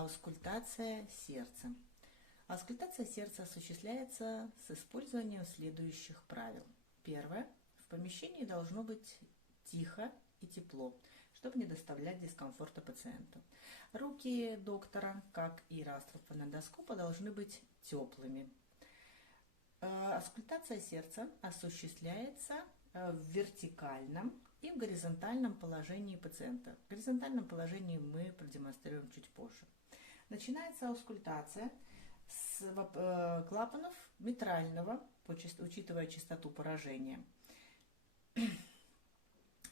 Аускультация сердца. Аускультация сердца осуществляется с использованием следующих правил. Первое. В помещении должно быть тихо и тепло, чтобы не доставлять дискомфорта пациенту. Руки доктора, как и раструб фонендоскопа, должны быть теплыми. Аускультация сердца осуществляется в вертикальном и в горизонтальном положении пациента. В горизонтальном положении мы продемонстрируем чуть позже. Начинается аускультация с клапанов митрального, учитывая частоту поражения.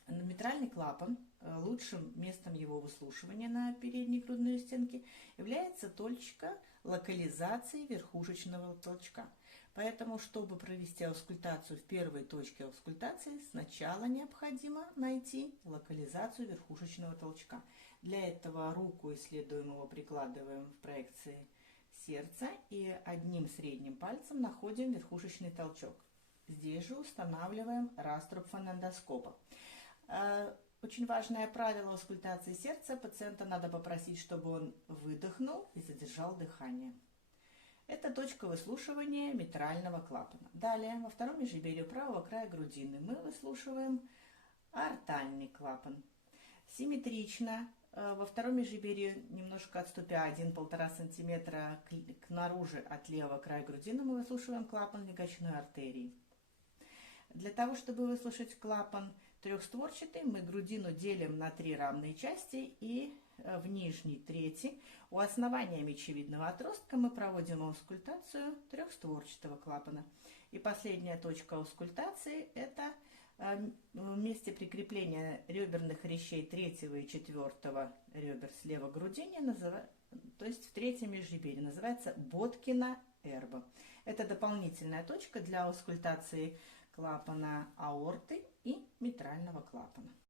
Митральный клапан, лучшим местом его выслушивания на передней грудной стенке, является точка локализации верхушечного толчка. Поэтому, чтобы провести аускультацию в первой точке аускультации, сначала необходимо найти локализацию верхушечного толчка. Для этого руку исследуемого прикладываем в проекции сердца и одним средним пальцем находим верхушечный толчок. Здесь же устанавливаем раструб фонендоскопа. Очень важное правило аускультации сердца: пациента надо попросить, чтобы он выдохнул и задержал дыхание. Это точка выслушивания митрального клапана. Далее, во втором межреберье правого края грудины мы выслушиваем аортальный клапан. Симметрично во втором межреберье, немножко отступя 1–1,5 см к наружу от левого края грудины, мы выслушиваем клапан легочной артерии. Для того, чтобы выслушать клапан трехстворчатый, мы грудину делим на 3 равные части, и в нижней трети у основания мечевидного отростка мы проводим аускультацию трехстворчатого клапана. И последняя точка аускультации – это месте прикрепления реберных хрящей 3 и 4 ребер слева грудине, то есть в третьем межреберье, называется Боткина эрба. Это дополнительная точка для аускультации клапана аорты и митрального клапана.